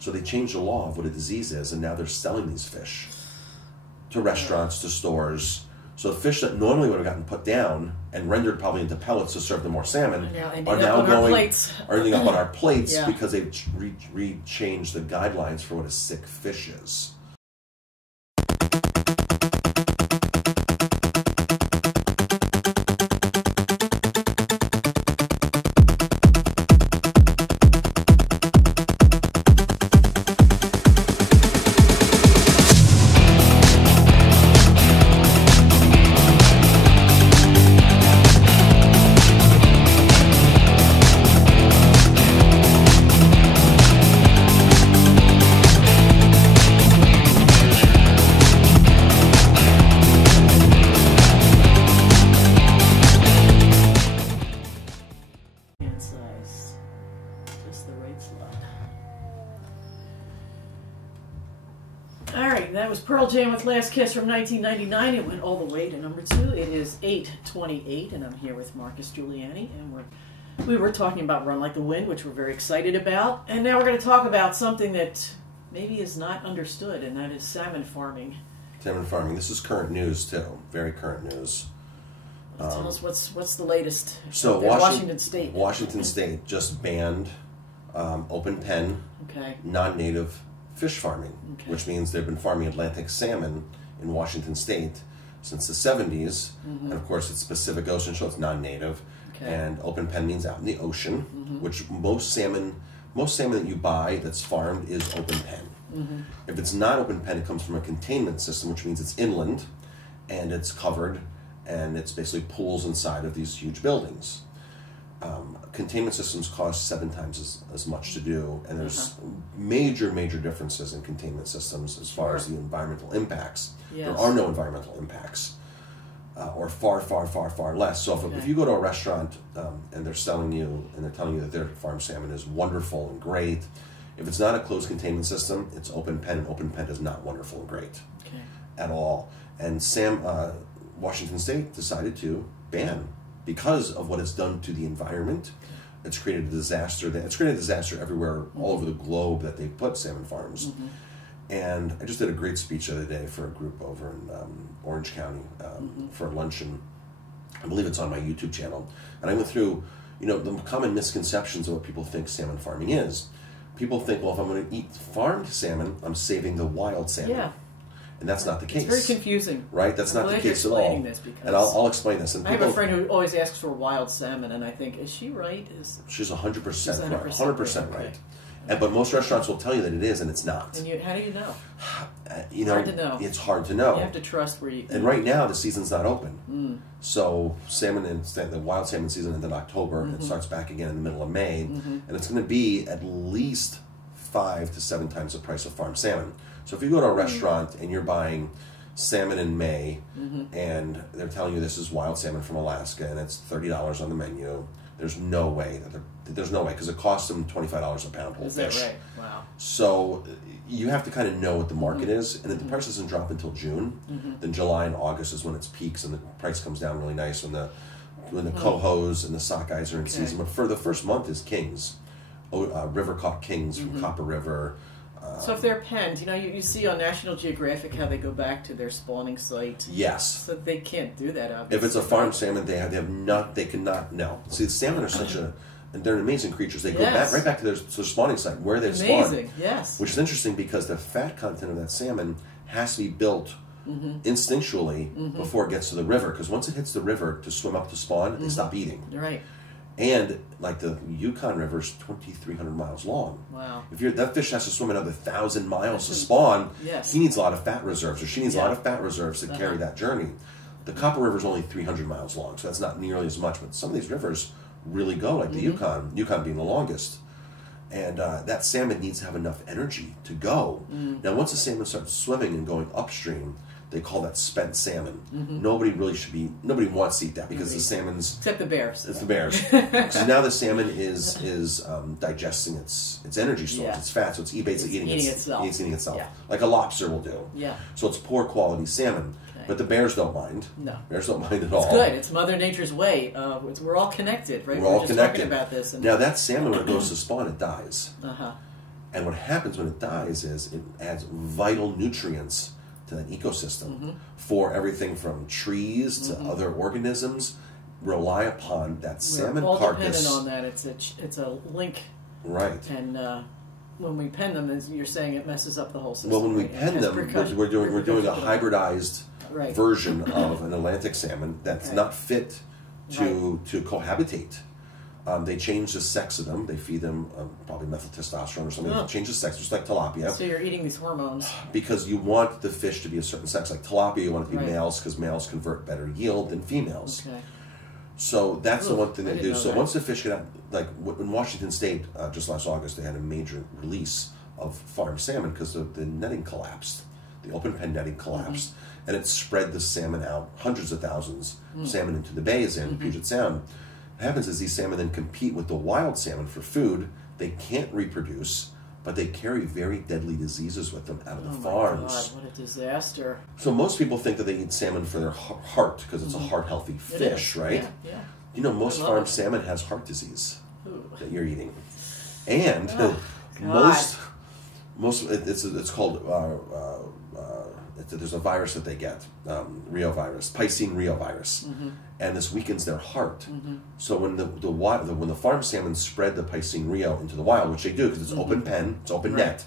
So they changed the law of what a disease is, and now they're selling these fish to restaurants, to stores. So the fish that normally would have gotten put down and rendered probably into pellets to serve them more salmon are now ending up on our plates because they've changed the guidelines for what a sick fish is. That was Pearl Jam with Last Kiss from 1999. It went all the way to number 2. It is 8:28, and I'm here with Marcus Guiliani, and we were talking about Run Like the Wind, which we're very excited about. And now we're going to talk about something that maybe is not understood, and that is salmon farming. Salmon farming. This is current news, too. Very current news. Tell us what's the latest. So Washington State. Washington State just banned open pen, non-native fish farming, which means they've been farming Atlantic salmon in Washington State since the 70s. And of course, it's Pacific Ocean, so it's non-native. And open pen means out in the ocean, which most salmon that you buy that's farmed is open pen. If it's not open pen, it comes from a containment system, which means it's inland and it's covered and it's basically pools inside of these huge buildings. Containment systems cost 7 times as much to do, and there's major differences in containment systems as far as the environmental impacts. There are no environmental impacts, or far less. So if you go to a restaurant and they're selling you, and they're telling you that their farm salmon is wonderful and great, if it's not a closed containment system, it's open pen, and open pen is not wonderful and great at all. And Washington State decided to ban, because of what it's done to the environment. It's created a disaster. It's created a disaster everywhere, all over the globe, that they've put salmon farms. And I just did a great speech the other day for a group over in Orange County for a luncheon. I believe it's on my YouTube channel. And I went through, the common misconceptions of what people think salmon farming is. People think, well, if I'm going to eat farmed salmon, I'm saving the wild salmon. Yeah. And that's not the case. It's very confusing. Right? That's not the case at all. And I'll explain this. And I have a friend who always asks for wild salmon, and I think, is she right? She's 100% right. 100% right. But most restaurants will tell you that it is, and it's not. And how do you know? It's hard to know. It's hard to know. You have to trust where you... And right now, the season's not open. So the wild salmon season ends in October, and it starts back again in the middle of May. And it's going to be at least 5 to 7 times the price of farmed salmon. So if you go to a restaurant and you're buying salmon in May, and they're telling you this is wild salmon from Alaska, and it's $30 on the menu, there's no way because it costs them $25 a pound whole fish. Is that right? Wow. So you have to kind of know what the market is, and if the price doesn't drop until June, then July and August is when it peaks and the price comes down really nice when the cohos and the sockeyes are in season. But for the first month is kings, river caught kings from Copper River. So if they're penned, you see on National Geographic how they go back to their spawning site. Yes. So they can't do that, obviously. If it's a farm salmon, they cannot, no. See, the salmon are they're amazing creatures. They go right back to their spawning site, where they've spawned. Amazing, yes. Which is interesting because the fat content of that salmon has to be built instinctually before it gets to the river. Because once it hits the river to swim up to spawn, they stop eating. Right. And like the Yukon River is 2,300 miles long. Wow! That fish has to swim another 1,000 miles to spawn. Yes. He needs a lot of fat reserves, or she needs a lot of fat reserves to carry that journey. The Copper River is only 300 miles long, so that's not nearly as much. But some of these rivers really go, like the Yukon being the longest. And that salmon needs to have enough energy to go. Now, once the salmon starts swimming and going upstream, they call that spent salmon. Nobody wants to eat that because the salmon's... Except the bears. It's the bears. So now the salmon is digesting its energy source, its fat, so it's basically eating itself. It's eating itself. Like a lobster will do. Yeah. So it's poor quality salmon. But the bears don't mind. No. Bears don't mind at all. It's good. It's Mother Nature's way. We're all connected, right? We're all just connected. Talking about this. Now that salmon, when it goes to spawn, it dies. And what happens when it dies is it adds vital nutrients to that ecosystem for everything from trees to other organisms rely upon that salmon all carcass. Dependent on that. It's a link. Right. And when we pen them, as you're saying, it messes up the whole system. Well, when we pen them, we're doing a hybridized version of an Atlantic salmon that's not fit to cohabitate. They change the sex of them. They feed them probably methyl testosterone or something. They change the sex, just like tilapia. So you're eating these hormones. Because you want the fish to be a certain sex. Like tilapia, you want it to be males because males convert better yield than females. Okay. So that's the one thing they do. So once the fish get out, like in Washington State, just last August, they had a major release of farm salmon because the netting collapsed. The open pen netting collapsed. And it spread the salmon out, hundreds of thousands of salmon into the bays in Puget Sound. What happens is these salmon then compete with the wild salmon for food. They can't reproduce, but they carry very deadly diseases with them out of the farms. God, what a disaster. So most people think that they eat salmon for their heart because it's a heart-healthy fish, right? Yeah. You know, most farm salmon has heart disease that you're eating. And it's called... there's a virus that they get, Piscine rheovirus, and this weakens their heart. So when when the farm salmon spread the Piscine rheo into the wild, which they do because it's open pen, it's open net,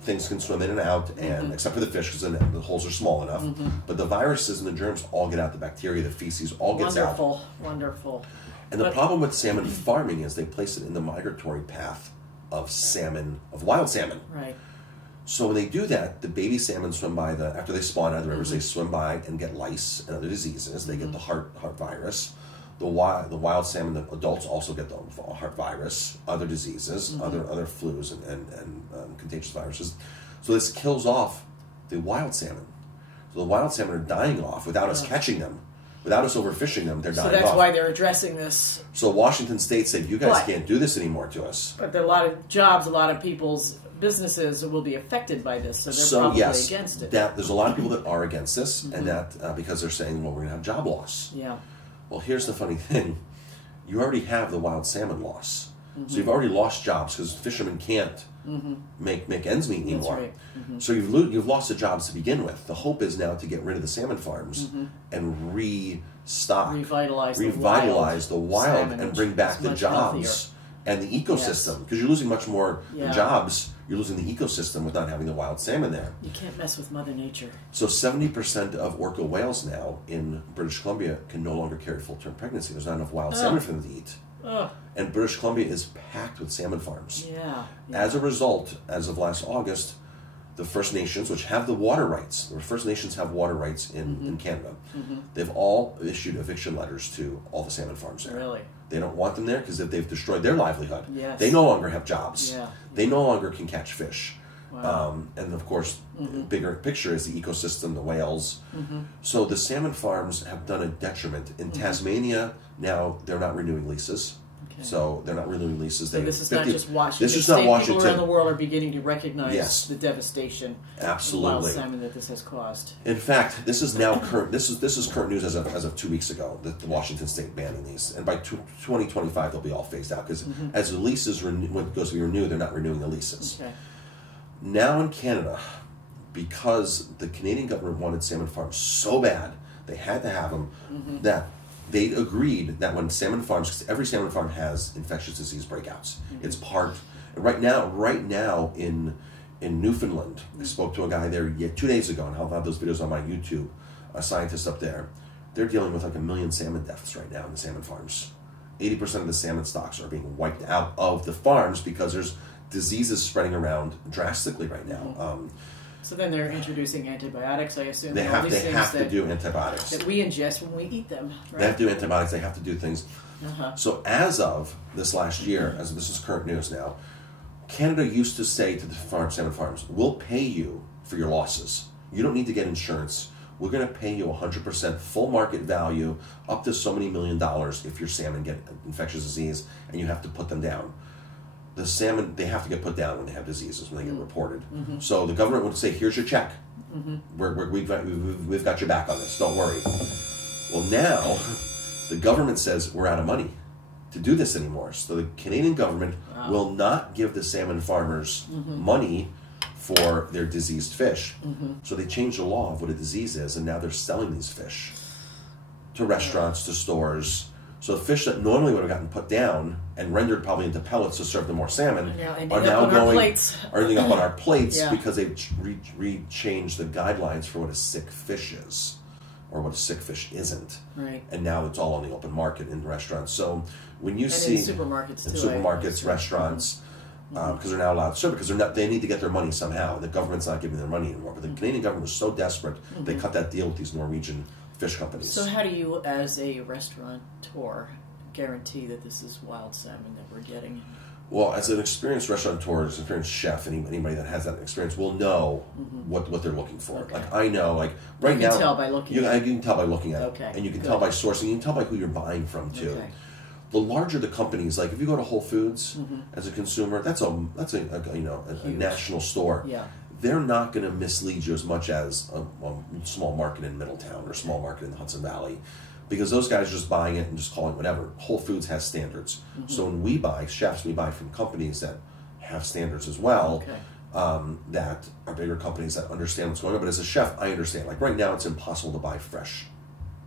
things can swim in and out, and except for the fish because the holes are small enough. But the viruses and the germs all get out, the bacteria, the feces, all gets out. Wonderful. And the problem with salmon farming is they place it in the migratory path of wild salmon. Right. So when they do that, the baby salmon swim by after they spawn out of the rivers, they swim by and get lice and other diseases. They get the heart virus. The wild salmon, the adults also get the heart virus, other diseases, other flus and contagious viruses. So this kills off the wild salmon. So the wild salmon are dying off without us catching them. Without us overfishing them, they're dying off. So that's why they're addressing this. So Washington State said, you guys can't do this anymore to us. But there are a lot of jobs, a lot of people's businesses will be affected by this, so they're probably against it. There's a lot of people that are against this, and that because they're saying, well, we're going to have job loss. Yeah. Well, here's the funny thing. You already have the wild salmon loss. So you've already lost jobs because fishermen can't make ends meet anymore. Right. So you've lost the jobs to begin with. The hope is now to get rid of the salmon farms and restock, revitalize the wild and bring back the jobs and the ecosystem. Because you're losing much more jobs. You're losing the ecosystem with not having the wild salmon there. You can't mess with Mother Nature. So 70% of orca whales now in British Columbia can no longer carry full-term pregnancy. There's not enough wild salmon for them to eat. And British Columbia is packed with salmon farms. As a result, as of last August, the First Nations, which have the water rights, the First Nations have water rights in Canada, they've all issued eviction letters to all the salmon farms there. Really? They don't want them there because they've destroyed their livelihood. They no longer have jobs. They no longer can catch fish. Wow. And of course, the bigger picture is the ecosystem, the whales. So the salmon farms have done a detriment. In Tasmania, now they're not renewing leases. So they're not renewing leases. So this is not just Washington. This is not Washington. People around the world are beginning to recognize the devastation of wild salmon that this has caused. In fact, this is now current. This is current news as of 2 weeks ago. The Washington State banning these, and by 2025 they'll be all phased out because as the leases when it goes to be renewed, they're not renewing the leases. Now in Canada, because the Canadian government wanted salmon farms so bad, they had to have them. That they agreed that when salmon farms, because every salmon farm has infectious disease breakouts, it's part. Right now in Newfoundland, I spoke to a guy there 2 days ago, and I'll have those videos on my YouTube. A scientist up there, they're dealing with like 1 million salmon deaths right now in the salmon farms. 80% of the salmon stocks are being wiped out of the farms because there's diseases spreading around drastically right now. So then they're introducing antibiotics, I assume. They have to do antibiotics. That we ingest when we eat them, right? They have to do antibiotics. They have to do things. So as of this last year, as this is current news now, Canada used to say to the salmon farms, we'll pay you for your losses. You don't need to get insurance. We're going to pay you 100% full market value, up to so many $1 million if your salmon get infectious disease and you have to put them down. The salmon, they have to get put down when they have diseases, when they get reported. So the government would say, here's your check. We've got your back on this. Don't worry. Well, now the government says we're out of money to do this anymore. So the Canadian government will not give the salmon farmers money for their diseased fish. So they changed the law of what a disease is, and now they're selling these fish to restaurants, to stores. So the fish that normally would have gotten put down and rendered probably into pellets to serve them more salmon are now ending up on our plates because they've changed the guidelines for what a sick fish is or what a sick fish isn't. Right. And now it's all on the open market in restaurants. So when you see in supermarkets, restaurants, because they're now allowed to serve it, because they need to get their money somehow. The government's not giving their money anymore. But the Canadian government was so desperate, they cut that deal with these Norwegian fish companies. So how do you, as a restaurateur, guarantee that this is wild salmon that we're getting? Well, as an experienced restaurateur, as an experienced chef, anybody that has that experience will know what they're looking for. Okay. Like I know, like right now, you can tell by looking. You can tell by looking at it, okay. And you can tell by sourcing. You can tell by who you're buying from too. Okay. The larger the companies, like if you go to Whole Foods as a consumer, that's a national store. Yeah. They're not going to mislead you as much as a small market in Middletown or a small market in the Hudson Valley, because those guys are just buying it and just calling it whatever. Whole Foods has standards. So when we buy chefs, we buy from companies that have standards as well, that are bigger companies that understand what's going on. But as a chef, I understand. Like right now, it's impossible to buy fresh,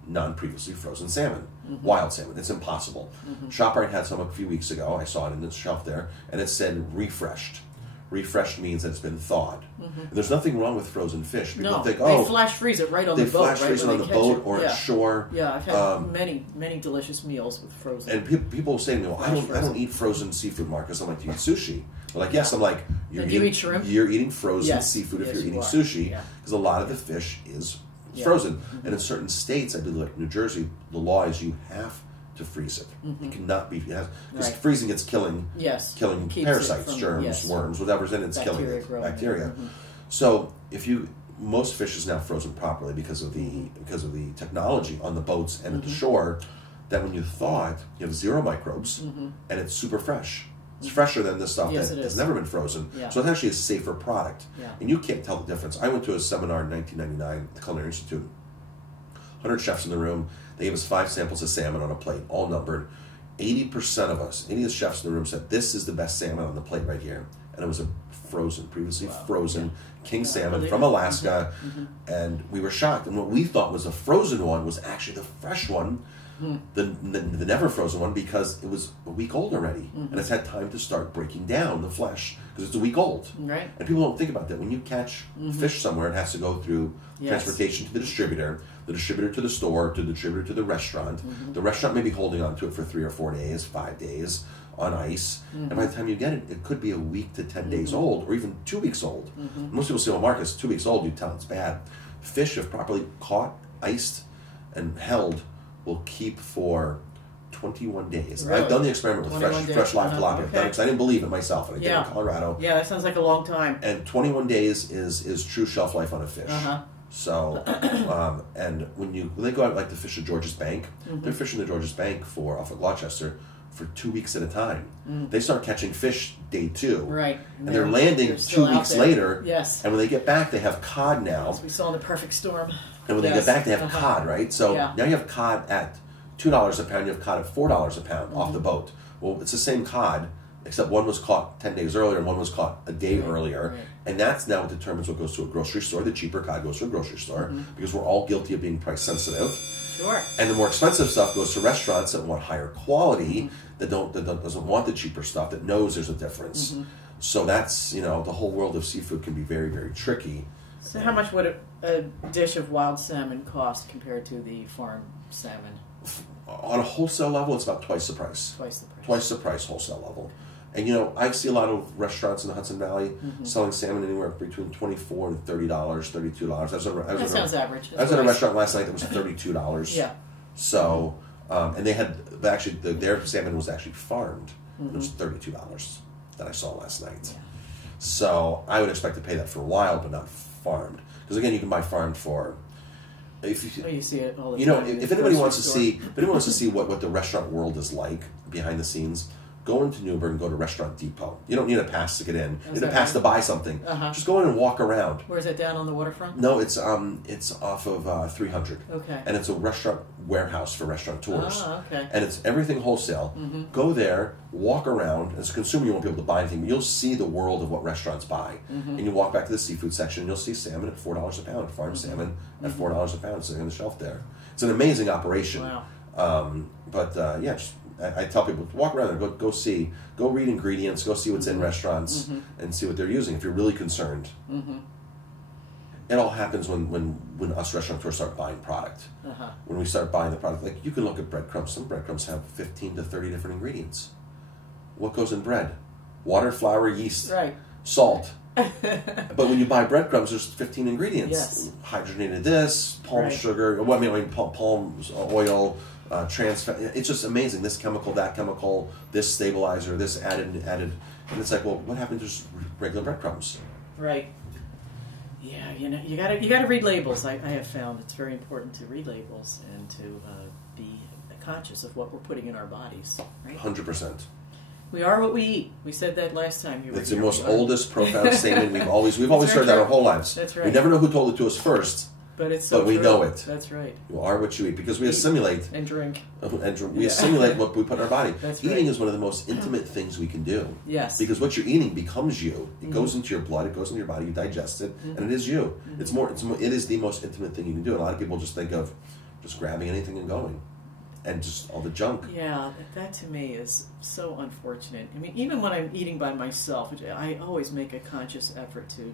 non-previously frozen salmon, wild salmon. It's impossible. ShopRite had some a few weeks ago. I saw it in the shelf there, and it said refreshed. Refreshed means that it's been thawed. And there's nothing wrong with frozen fish. People think, they flash freeze it right on the boat. They flash freeze it on the boat or at shore. Yeah, I've had many delicious meals with frozen. And people say to me, well, I don't eat frozen seafood, Marcus. I'm like, do you eat sushi? They're like, yes. I'm like, do you eat shrimp? You're eating frozen seafood if you're eating sushi, because a lot of the fish is frozen. And in certain states, I believe like New Jersey, the law is you have to freeze it. It cannot be, because freezing it's killing parasites, germs, worms, whatever's in it's killing it, bacteria. So most fish is now frozen properly because of the technology on the boats and at the shore, that when you thaw it, you have 0 microbes and it's super fresh. It's fresher than this stuff that has never been frozen. So it's actually a safer product. And you can't tell the difference. I went to a seminar in 1999 at the Culinary Institute. 100 chefs in the room. They gave us 5 samples of salmon on a plate, all numbered. 80% of us, 80 of the chefs in the room said, this is the best salmon on the plate right here. And it was a previously frozen king salmon from Alaska. And we were shocked. And what we thought was a frozen one was actually the fresh one, the never frozen one, because it was a week old already. And it's had time to start breaking down the flesh, because it's a week old. Right. And people don't think about that. When you catch fish somewhere, it has to go through transportation to the distributor to the store, to the distributor to the restaurant. The restaurant may be holding on to it for 3 or 4 days, 5 days on ice. And by the time you get it, it could be a week to 10 days old, or even 2 weeks old. Most people say, well, Marcus, 2 weeks old, you tell it's bad. Fish, if properly caught, iced, and held, will keep for 21 days. Really? I've done the experiment with fresh live tilapia. Because I didn't believe it myself, and I did it in Colorado. Yeah, that sounds like a long time. And 21 days is true shelf life on a fish. So, and when they go out like to fish at George's Bank, they're fishing the George's Bank off of Gloucester for 2 weeks at a time. They start catching fish day 2. Right. And they're landing 2 weeks later. Yes. And when they get back, they have cod now. As we saw in the perfect storm. And when they get back, they have cod, right? So now you have cod at $2 a pound, you have cod at $4 a pound off the boat. Well, it's the same cod, except one was caught 10 days earlier and one was caught a day earlier. Right. And that's now what determines what goes to a grocery store. The cheaper cod goes to a grocery store because we're all guilty of being price sensitive. Sure. And the more expensive stuff goes to restaurants that want higher quality, that doesn't want the cheaper stuff, that knows there's a difference. So that's, the whole world of seafood can be very, very tricky. So how much would a dish of wild salmon cost compared to the farm salmon? On a wholesale level, it's about twice the price. Twice the price wholesale level. And I see a lot of restaurants in the Hudson Valley selling salmon anywhere between $24 and $30, $32. That sounds average. I was at a restaurant last night that was $32. Yeah. So, and they had their salmon was actually farmed. It was $32 that I saw last night. Yeah. So I would expect to pay that for wild, but not farmed. Because again, you can buy farmed for. You see it all the time. If anybody wants to see, what the restaurant world is like behind the scenes, go into Newburgh and go to Restaurant Depot. You don't need a pass to get in. You need a pass to buy something. Just go in and walk around. Where is it, down on the waterfront? No, it's off of 300. Okay. And it's a restaurant warehouse for restaurateurs. Okay. And it's everything wholesale. Go there, walk around. As a consumer, you won't be able to buy anything, but you'll see the world of what restaurants buy. And you walk back to the seafood section, and you'll see salmon at $4 a pound, farm salmon at $4 a pound sitting on the shelf there. It's an amazing operation. Wow. I tell people, walk around there, go read ingredients, go see what's in restaurants, and see what they're using if you're really concerned. It all happens when us restaurateurs start buying product. When we start buying the product, like you can look at breadcrumbs. Some breadcrumbs have 15 to 30 different ingredients. What goes in bread? Water, flour, yeast, salt. But when you buy breadcrumbs, there's 15 ingredients. Yes. Hydrogenated this, palm sugar, palm oil, trans fat. It's just amazing. This chemical, that chemical, this stabilizer, this added. And it's like, well, what happened to just regular breadcrumbs? Right. Yeah, you gotta read labels. I have found it's very important to read labels and to be conscious of what we're putting in our bodies. Right? 100%. We are what we eat. We said that last time you were It's here. the most oldest, profound statement we've always heard that our whole lives. That's right. We never know who told it to us first. But it's so we true. know it. That's right. You are what you eat because we assimilate and drink. We assimilate what we put in our body. That's Eating right. is one of the most intimate things we can do. Yes. Because what you're eating becomes you. It goes into your blood. It goes into your body. You digest it, and it is you. It is the most intimate thing you can do. And a lot of people just think of just grabbing anything and going, and just all the junk. Yeah, that to me is so unfortunate. I mean, even when I'm eating by myself, I always make a conscious effort to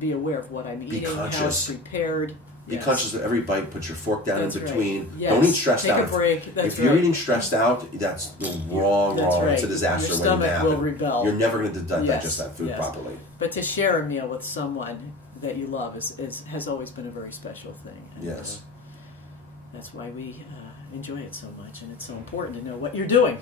be aware of what I'm eating, how it's prepared. Be conscious of every bite. Put your fork down in between. Right. Yes. Don't eat stressed out. Take a break. If you're eating stressed out, that's the wrong. Right. It's a disaster. Your stomach will rebel. You're never going to digest that food properly. But to share a meal with someone that you love has always been a very special thing. And, yes. that's why we enjoy it so much, and it's so important to know what you're doing.